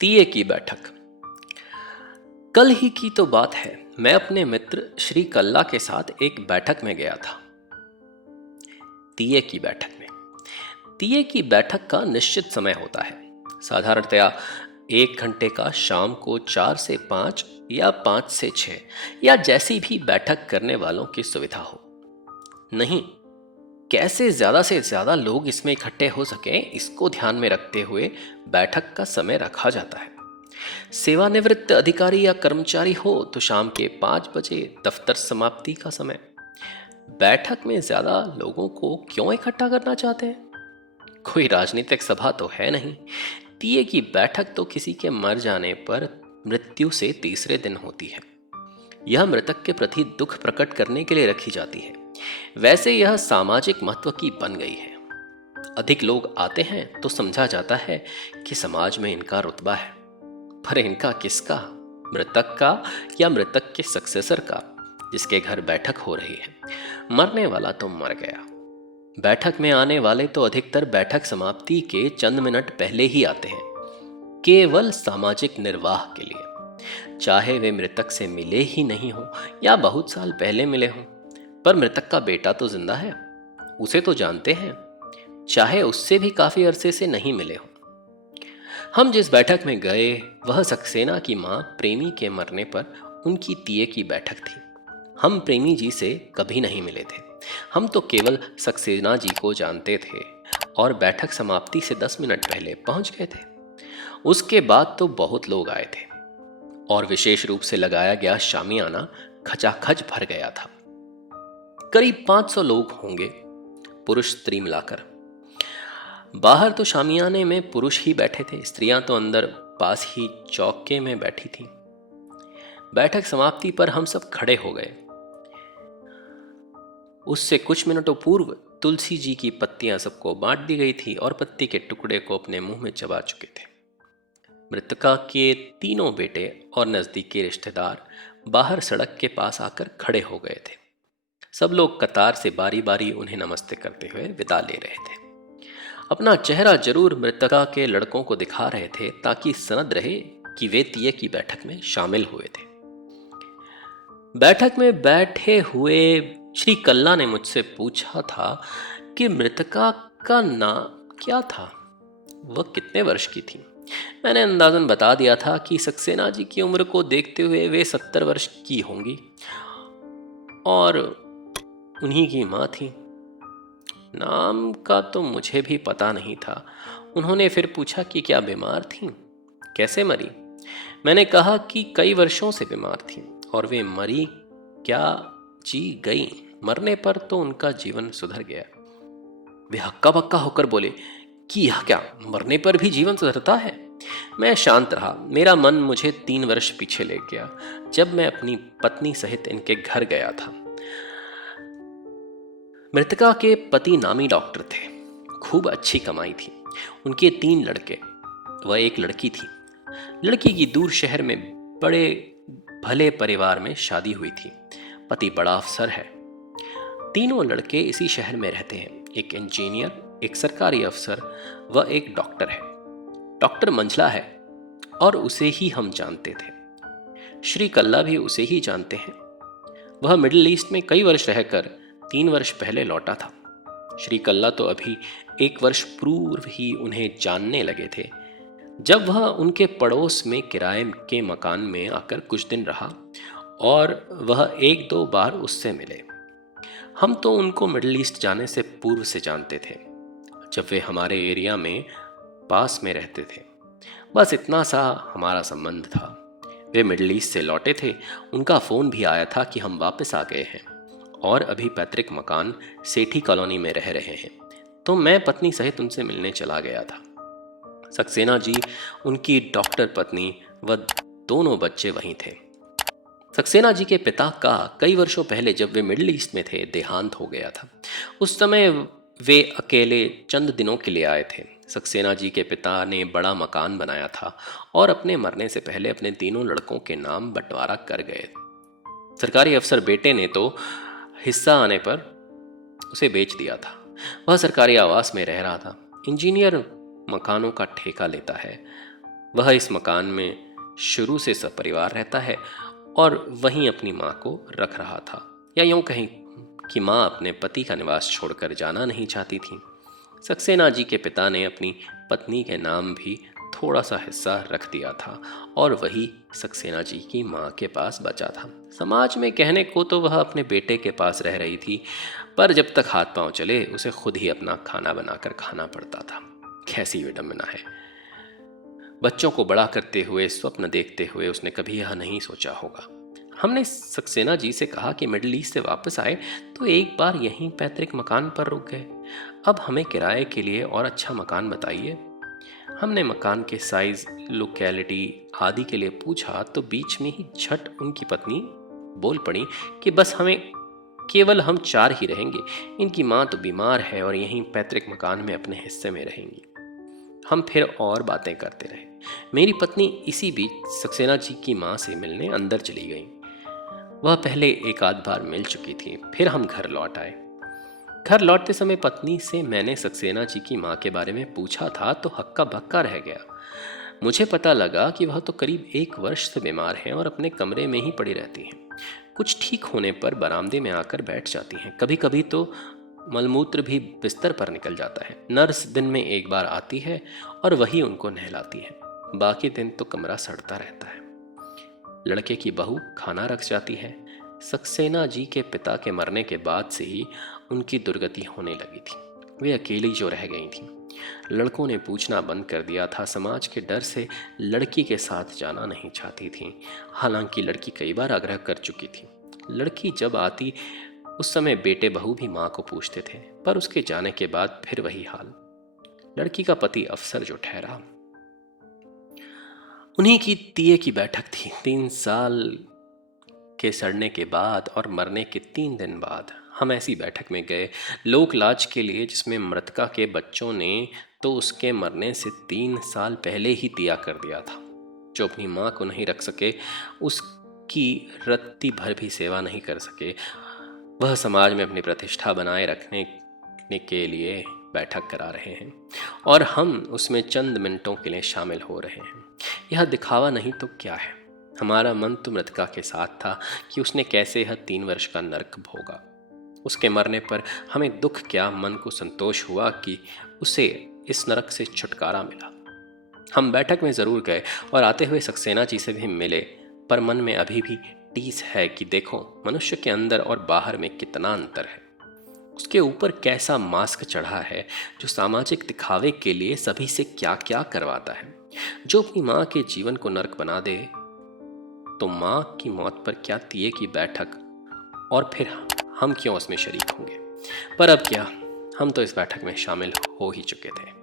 तीये की बैठक। कल ही की तो बात है, मैं अपने मित्र श्री कल्ला के साथ एक बैठक में गया था। तीये की बैठक में तीये की बैठक का निश्चित समय होता है। साधारणतया 1 घंटे का, शाम को 4 से 5 या 5 से 6 या जैसी भी बैठक करने वालों की सुविधा हो। नहीं, कैसे ज्यादा से ज्यादा लोग इसमें इकट्ठे हो सकें, इसको ध्यान में रखते हुए बैठक का समय रखा जाता है। सेवानिवृत्त अधिकारी या कर्मचारी हो तो शाम के 5 बजे दफ्तर समाप्ति का समय। बैठक में ज्यादा लोगों को क्यों इकट्ठा करना चाहते हैं? कोई राजनीतिक सभा तो है नहीं। तीये की बैठक तो किसी के मर जाने पर मृत्यु से तीसरे दिन होती है। यह मृतक के प्रति दुख प्रकट करने के लिए रखी जाती है। वैसे यह सामाजिक महत्व की बन गई है। अधिक लोग आते हैं तो समझा जाता है कि समाज में इनका रुतबा है। पर इनका किसका? मृतक का या मृतक के सक्सेसर का, जिसके घर बैठक हो रही है? मरने वाला तो मर गया। बैठक में आने वाले तो अधिकतर बैठक समाप्ति के चंद मिनट पहले ही आते हैं, केवल सामाजिक निर्वाह के लिए। चाहे वे मृतक से मिले ही नहीं हो या बहुत साल पहले मिले हों, पर मृतक का बेटा तो जिंदा है, उसे तो जानते हैं, चाहे उससे भी काफी अरसे से नहीं मिले हों। हम जिस बैठक में गए वह सक्सेना की मां प्रेमी के मरने पर उनकी तीये की बैठक थी। हम प्रेमी जी से कभी नहीं मिले थे। हम तो केवल सक्सेना जी को जानते थे और बैठक समाप्ति से 10 मिनट पहले पहुंच गए थे। उसके बाद तो बहुत लोग आए थे और विशेष रूप से लगाया गया शामियाना खचाखच भर गया था। करीब 500 लोग होंगे, पुरुष स्त्री मिलाकर। बाहर तो शामियाने में पुरुष ही बैठे थे, स्त्रियां तो अंदर पास ही चौके में बैठी थीं। बैठक समाप्ति पर हम सब खड़े हो गए। उससे कुछ मिनटों पूर्व तुलसी जी की पत्तियां सबको बांट दी गई थी और पत्ती के टुकड़े को अपने मुंह में चबा चुके थे। मृतका के तीनों बेटे और नजदीकी रिश्तेदार बाहर सड़क के पास आकर खड़े हो गए थे। सब लोग कतार से बारी बारी उन्हें नमस्ते करते हुए विदा ले रहे थे। अपना चेहरा जरूर मृतका के लड़कों को दिखा रहे थे ताकि सनद रहे कि वे तीये की बैठक में शामिल हुए थे। बैठक में बैठे हुए श्री कल्ला ने मुझसे पूछा था कि मृतका का नाम क्या था, वह कितने वर्ष की थी। मैंने अंदाजन बता दिया था कि सक्सेना जी की उम्र को देखते हुए वे 70 वर्ष की होंगी और उन्हीं की मां थी। नाम का तो मुझे भी पता नहीं था। उन्होंने फिर पूछा कि क्या बीमार थीं, कैसे मरी। मैंने कहा कि कई वर्षों से बीमार थीं और वे मरी क्या जी गई। मरने पर तो उनका जीवन सुधर गया। वे हक्का बक्का होकर बोले कि यह क्या, मरने पर भी जीवन सुधरता है? मैं शांत रहा। मेरा मन मुझे 3 वर्ष पीछे ले गया, जब मैं अपनी पत्नी सहित इनके घर गया था। मृतका के पति नामी डॉक्टर थे, खूब अच्छी कमाई थी। उनके 3 लड़के व एक लड़की थी। लड़की की दूर शहर में बड़े भले परिवार में शादी हुई थी। पति बड़ा अफसर है। तीनों लड़के इसी शहर में रहते हैं। एक इंजीनियर, एक सरकारी अफसर व एक डॉक्टर है। डॉक्टर मंझला है और उसे ही हम जानते थे। श्री कल्ला भी उसे ही जानते हैं। वह मिडिल ईस्ट में कई वर्ष रहकर 3 वर्ष पहले लौटा था। श्री कल्ला तो अभी 1 वर्ष पूर्व ही उन्हें जानने लगे थे, जब वह उनके पड़ोस में किराए के मकान में आकर कुछ दिन रहा और वह 1-2 बार उससे मिले। हम तो उनको मिडिल ईस्ट जाने से पूर्व से जानते थे, जब वे हमारे एरिया में पास में रहते थे। बस इतना सा हमारा संबंध था। वे मिडिल ईस्ट से लौटे थे। उनका फ़ोन भी आया था कि हम वापस आ गए हैं और अभी पैतृक मकान सेठी कॉलोनी में रह रहे हैं, तो मैं पत्नी सहित उनसे मिलने चला गया था। सक्सेना जी, उनकी डॉक्टर पत्नी व दोनों बच्चे वहीं थे। सक्सेना जी के पिता का कई वर्षों पहले जब वे मिडिल ईस्ट में थे देहांत हो गया था। उस समय वे अकेले चंद दिनों के लिए आए थे। सक्सेना जी के पिता ने बड़ा मकान बनाया था और अपने मरने से पहले अपने तीनों लड़कों के नाम बंटवारा कर गए। सरकारी अफसर बेटे ने तो हिस्सा आने पर उसे बेच दिया था। वह सरकारी आवास में रह रहा था। इंजीनियर मकानों का ठेका लेता है वह इस मकान में शुरू से सपरिवार रहता है और वहीं अपनी माँ को रख रहा था, या यूं कहें कि माँ अपने पति का निवास छोड़कर जाना नहीं चाहती थी। सक्सेना जी के पिता ने अपनी पत्नी के नाम भी थोड़ा सा हिस्सा रख दिया था और वही सक्सेना जी की माँ के पास बचा था। समाज में कहने को तो वह अपने बेटे के पास रह रही थी, पर जब तक हाथ पांव चले उसे खुद ही अपना खाना बनाकर खाना पड़ता था। कैसी विडंबना है। बच्चों को बड़ा करते हुए, स्वप्न देखते हुए उसने कभी यह नहीं सोचा होगा। हमने सक्सेना जी से कहा कि मिडिल ईस्ट से वापस आए तो एक बार यहीं पैतृक मकान पर रुक गए। अब हमें किराए के लिए और अच्छा मकान बताइए। हमने मकान के साइज, लोकेलिटी आदि के लिए पूछा तो बीच में ही झट उनकी पत्नी बोल पड़ी कि बस केवल हम 4 ही रहेंगे। इनकी माँ तो बीमार है और यहीं पैतृक मकान में अपने हिस्से में रहेंगी। हम फिर और बातें करते रहे। मेरी पत्नी इसी बीच सक्सेना जी की माँ से मिलने अंदर चली गई। वह पहले एक आध बार मिल चुकी थी। फिर हम घर लौट आए। घर लौटते समय पत्नी से मैंने सक्सेना जी की माँ के बारे में पूछा था तो हक्का बक्का रह गया। मुझे पता लगा कि वह तो करीब 1 वर्ष से बीमार हैं और अपने कमरे में ही पड़ी रहती हैं। कुछ ठीक होने पर बरामदे में आकर बैठ जाती हैं। कभी कभी तो मलमूत्र भी बिस्तर पर निकल जाता है। नर्स दिन में 1 बार आती है और वही उनको नहलाती है। बाकी दिन तो कमरा सड़ता रहता है। लड़के की बहू खाना रख जाती है। सक्सेना जी के पिता के मरने के बाद से ही उनकी दुर्गति होने लगी थी। वे अकेली जो रह गई थीं। लड़कों ने पूछना बंद कर दिया था। समाज के डर से लड़की के साथ जाना नहीं चाहती थी। हालांकि लड़की कई बार आग्रह कर चुकी थी। लड़की जब आती उस समय बेटे बहू भी माँ को पूछते थे, पर उसके जाने के बाद फिर वही हाल। लड़की का पति अफसर जो ठहरा, उन्हीं की तीये की बैठक थी। 3 साल के सड़ने के बाद और मरने के 3 दिन बाद हम ऐसी बैठक में गए, लोक लाज के लिए, जिसमें मृतका के बच्चों ने तो उसके मरने से 3 साल पहले ही दिया कर दिया था। जो अपनी माँ को नहीं रख सके, उसकी रत्ती भर भी सेवा नहीं कर सके, वह समाज में अपनी प्रतिष्ठा बनाए रखने के लिए बैठक करा रहे हैं और हम उसमें चंद मिनटों के लिए शामिल हो रहे हैं। यह दिखावा नहीं तो क्या है। हमारा मन तो मृतका के साथ था कि उसने कैसे यह 3 वर्ष का नरक भोगा। उसके मरने पर हमें दुख क्या, मन को संतोष हुआ कि उसे इस नरक से छुटकारा मिला। हम बैठक में जरूर गए और आते हुए सक्सेना जी से भी मिले, पर मन में अभी भी टीस है कि देखो मनुष्य के अंदर और बाहर में कितना अंतर है। उसके ऊपर कैसा मास्क चढ़ा है जो सामाजिक दिखावे के लिए सभी से क्या क्या करवाता है। जो अपनी माँ के जीवन को नरक बना दे तो माँ की मौत पर क्या तीये की बैठक, और फिर हम क्यों उसमें शरीक होंगे। पर अब क्या, हम तो इस बैठक में शामिल हो ही चुके थे।